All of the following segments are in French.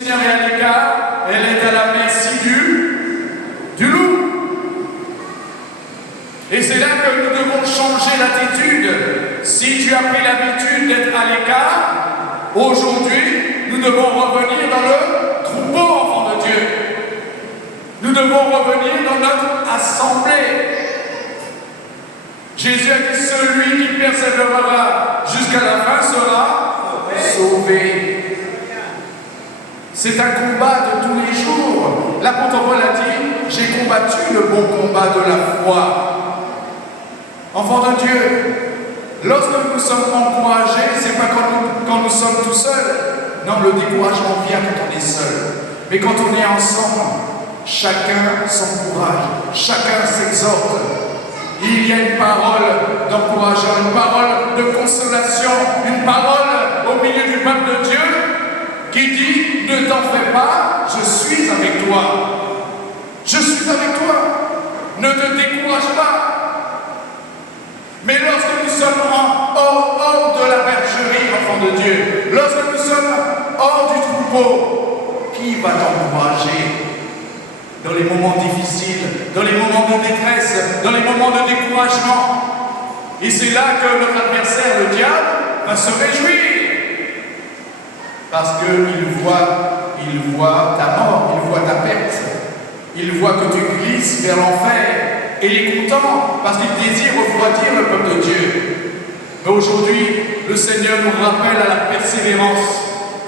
Seigneur est à l'écart, elle est à la merci du loup. Et c'est là que nous devons changer l'attitude. Si tu as pris l'habitude d'être à l'écart, aujourd'hui, nous devons revenir dans le troupeau, enfant de Dieu. Nous devons revenir dans notre assemblée. Jésus a dit, celui qui persévérera jusqu'à la fin sera sauvé. C'est un combat de tous les jours. L'apôtre Paul a dit, j'ai combattu le bon combat de la foi. Enfants de Dieu, lorsque nous sommes encouragés, ce n'est pas quand nous sommes tout seuls. Non, le découragement vient quand on est seul. Mais quand on est ensemble, chacun s'encourage, chacun s'exhorte. Il y a une parole d'encouragement, une parole de consolation, une parole au milieu du peuple de Dieu qui dit, ne t'en fais pas, je suis avec toi. Je suis avec toi. Ne te décourage pas. Mais lorsque nous sommes hors de la bergerie, enfant de Dieu, lorsque nous sommes hors du troupeau, qui va t'encourager dans les moments difficiles, dans les moments de détresse, dans les moments de découragement? Et c'est là que notre adversaire, le diable, va se réjouir. Parce qu'il voit ta mort, il voit ta perte, il voit que tu glisses vers l'enfer. Et il est content parce qu'il désire refroidir le peuple de Dieu. Mais aujourd'hui, le Seigneur nous rappelle à la persévérance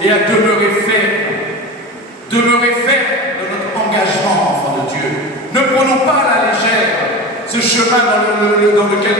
et à demeurer ferme. Demeurer ferme dans notre engagement, enfant de Dieu. Ne prenons pas à la légère ce chemin dans lequel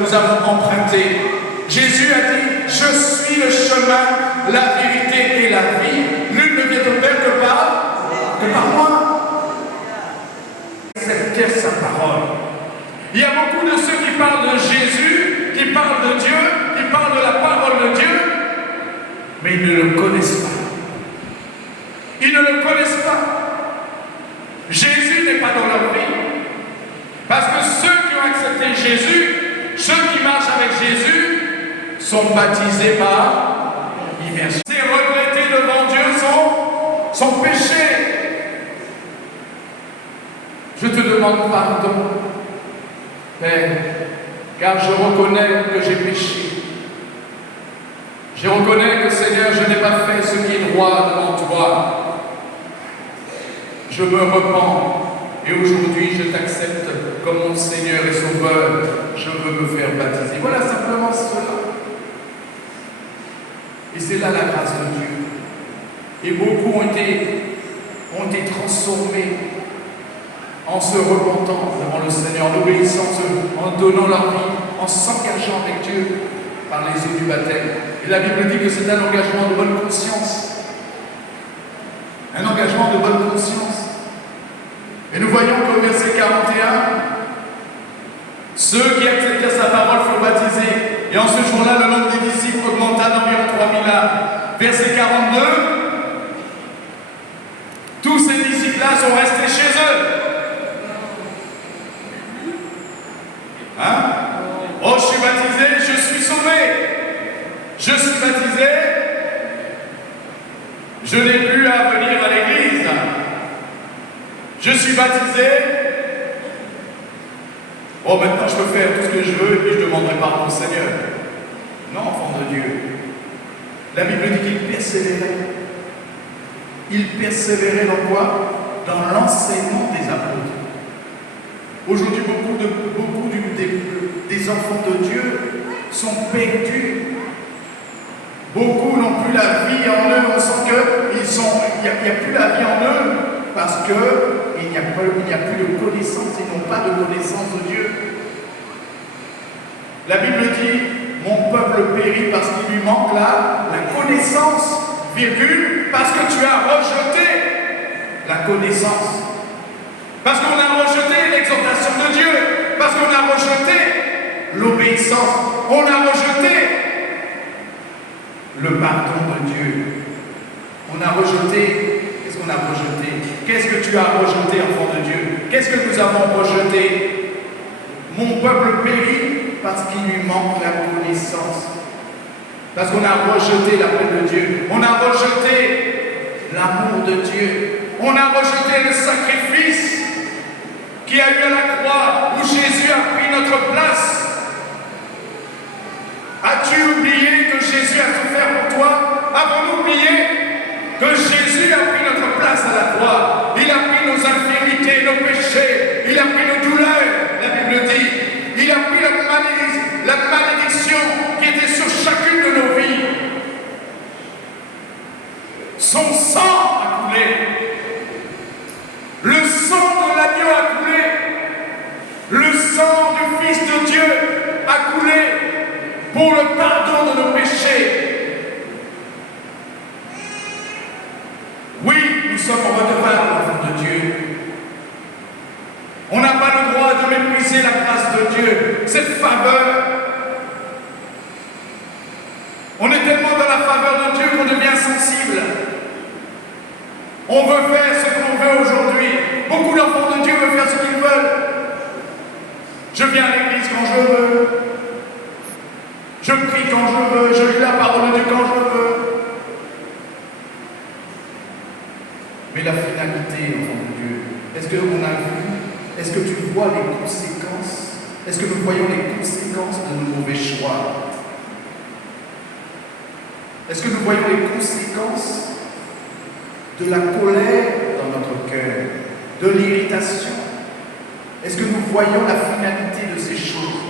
nous avons emprunté. Jésus a dit, je suis le chemin, la vérité et la vie. Nul ne vient au Père que par moi. Qu'est sa parole? Il y a beaucoup de ceux qui parlent de Jésus, qui parlent de Dieu, qui parlent de la parole de Dieu, mais ils ne le connaissent pas. Ils ne le connaissent pas. Jésus n'est pas dans leur vie. Parce que ceux qui ont accepté Jésus, ceux qui marchent avec Jésus, sont baptisés par l'immersion. C'est regretter devant Dieu son péché. Je te demande pardon, Père, car je reconnais que j'ai péché. Je reconnais que, Seigneur, je n'ai pas fait ce qui est droit devant toi. Je me repens et aujourd'hui je t'accepte comme mon Seigneur et Sauveur. Je veux me faire baptiser. Voilà simplement cela. Et c'est là la grâce de Dieu. Et beaucoup ont été transformés en se repentant devant le Seigneur, en obéissant, en donnant leur vie, en s'engageant avec Dieu par les eaux du baptême. Et la Bible dit que c'est un engagement de bonne conscience. Un engagement de bonne conscience. Et nous voyons qu'au verset 41, ceux qui acceptèrent sa parole furent baptisés. Et en ce jour-là, le nombre des disciples augmenta d'environ 3000 âmes. Verset 42, tous ces disciples-là sont restés chez eux. Hein? Oh, je suis baptisé, je suis sauvé. Je suis baptisé, je n'ai plus à venir à l'église. Je suis baptisé. Oh, maintenant je peux faire tout ce que je veux et puis je demanderai pardon au Seigneur. Non, enfant de Dieu. La Bible dit qu'il persévérait. Il persévérait dans quoi? Dans l'enseignement des apôtres. Aujourd'hui, beaucoup des enfants de Dieu sont perdus. Beaucoup n'ont plus la vie en eux. On sent qu'il n'y a plus la vie en eux parce qu'il n'y a plus de connaissance. Ils n'ont pas de connaissance de Dieu. La Bible dit, mon peuple périt parce qu'il lui manque la connaissance, virgule, parce que tu as rejeté la connaissance. Parce qu'on a rejeté l'exhortation de Dieu. Parce qu'on a rejeté l'obéissance. On a rejeté le pardon de Dieu. On a rejeté. Qu'est-ce qu'on a rejeté? Qu'est-ce que tu as rejeté, enfant de Dieu? Qu'est-ce que nous avons rejeté? Mon peuple périt parce qu'il lui manque la connaissance. Parce qu'on a rejeté l'appel de Dieu. On a rejeté l'amour de Dieu. On a rejeté le sacrifice qui a eu à la croix où Jésus a pris notre place. As-tu oublié que Jésus a tout fait pour toi? Avons-nous oublié que Jésus a pris notre place à la croix? Il a pris nos infirmités, nos péchés. Il a pris nos douleurs, la Bible dit. Il a pris la malédiction qui était sur chacune de nos vies. Son sang a coulé. Le sang de l'agneau a coulé. Le sang du Fils de Dieu a coulé pour le pardon de nos péchés. Oui, nous sommes redevables, enfants de Dieu. On n'a pas le droit de mépriser la grâce de Dieu, cette faveur. On est tellement dans la faveur de Dieu qu'on devient sensible. On veut faire ce qu'on veut aujourd'hui. Beaucoup d'enfants de Dieu veulent faire ce qu'ils veulent. Je viens à l'église quand je veux. Je prie quand je veux. Je lis la parole de Dieu quand je veux. Mais la finalité, enfant de Dieu, est-ce qu'on a vu? Est-ce que tu vois les conséquences? Est-ce que nous voyons les conséquences de nos mauvais choix? Est-ce que nous voyons les conséquences de la colère dans notre cœur, de l'irritation? Est-ce que nous voyons la finalité de ces choses?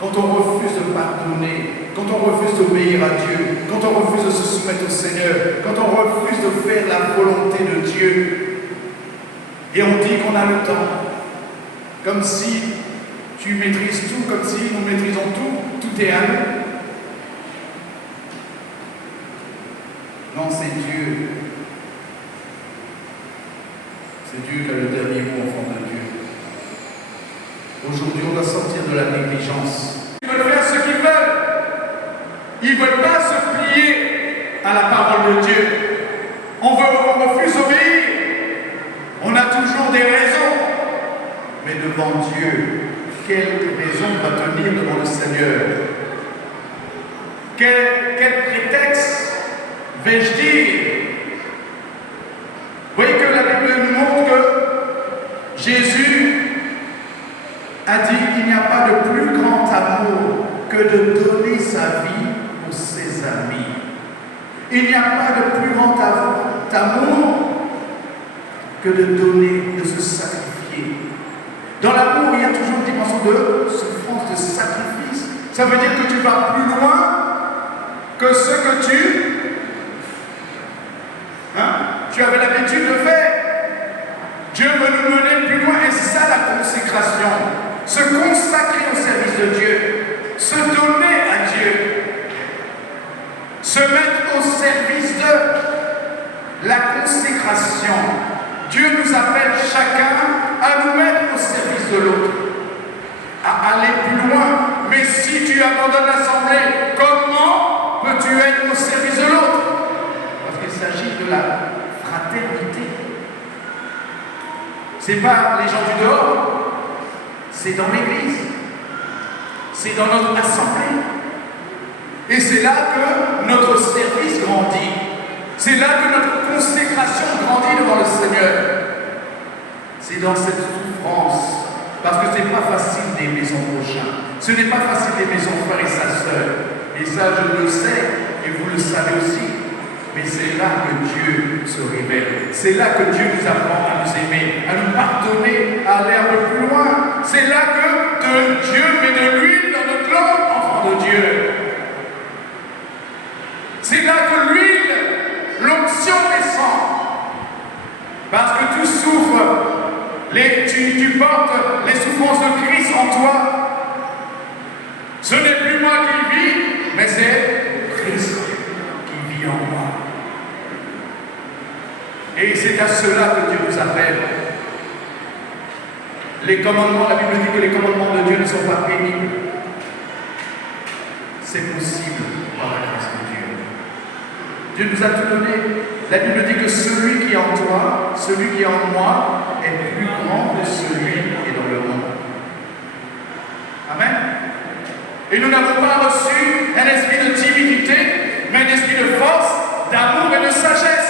Quand on refuse de pardonner, quand on refuse d'obéir à Dieu, quand on refuse de se soumettre au Seigneur, quand on refuse de faire la volonté de Dieu, et on dit qu'on a le temps, comme si tu maîtrises tout, comme si nous maîtrisons tout est à nous. Non, c'est Dieu. C'est Dieu qui a le dernier mot, enfant de Dieu. Aujourd'hui, on doit sortir de la négligence. Ils veulent faire ce qu'ils veulent. Ils ne veulent pas se plier à la parole de Dieu. On refuse d'obéir. On a toujours des raisons. Mais devant Dieu, quelle raison va tenir devant le Seigneur? Quel prétexte vais-je dire? Vous voyez que la Bible nous montre que Jésus a dit qu'il n'y a pas de plus grand amour que de donner sa vie pour ses amis. Il n'y a pas de plus grand amour que de donner, de se sacrifier. Dans l'amour, il y a toujours une dimension de souffrance, de sacrifice. Ça veut dire que tu vas plus loin que ce que tu avais l'habitude de faire. Dieu veut nous mener plus loin et c'est ça la consécration. Se consacrer au service de Dieu, se donner à Dieu, se mettre au service de la consécration. Dieu nous appelle chacun à nous mettre au service de l'autre, à aller plus loin. Mais si tu abandonnes l'assemblée, comment peux-tu être au service de l'autre? Parce qu'il s'agit de la fraternité. Ce n'est pas les gens du dehors, c'est dans l'église, c'est dans notre assemblée. Et c'est là que notre service grandit. C'est là que notre consécration grandit devant le Seigneur. C'est dans cette souffrance. Parce que ce n'est pas facile d'aimer son prochain. Ce n'est pas facile d'aimer son frère et sa sœur. Et ça, je le sais, et vous le savez aussi. Mais c'est là que Dieu se révèle. C'est là que Dieu nous apprend à nous aimer, à nous pardonner, à aller un peu plus loin. C'est là que Dieu met de l'huile dans notre lampe, enfant de Dieu. C'est là que l'huile, l'onction descend. Parce que tu souffres, tu portes les souffrances de Christ en toi. Ce n'est plus moi qui vis, mais c'est Christ qui vit en moi. Et c'est à cela que Dieu nous appelle. Les commandements, la Bible dit que les commandements de Dieu ne sont pas pénibles. C'est possible par la grâce de Dieu. Dieu nous a tout donné. La Bible dit que celui qui est en toi, celui qui est en moi, est plus grand que celui qui est dans le monde. Amen. Et nous n'avons pas reçu un esprit de timidité, mais un esprit de force, d'amour et de sagesse.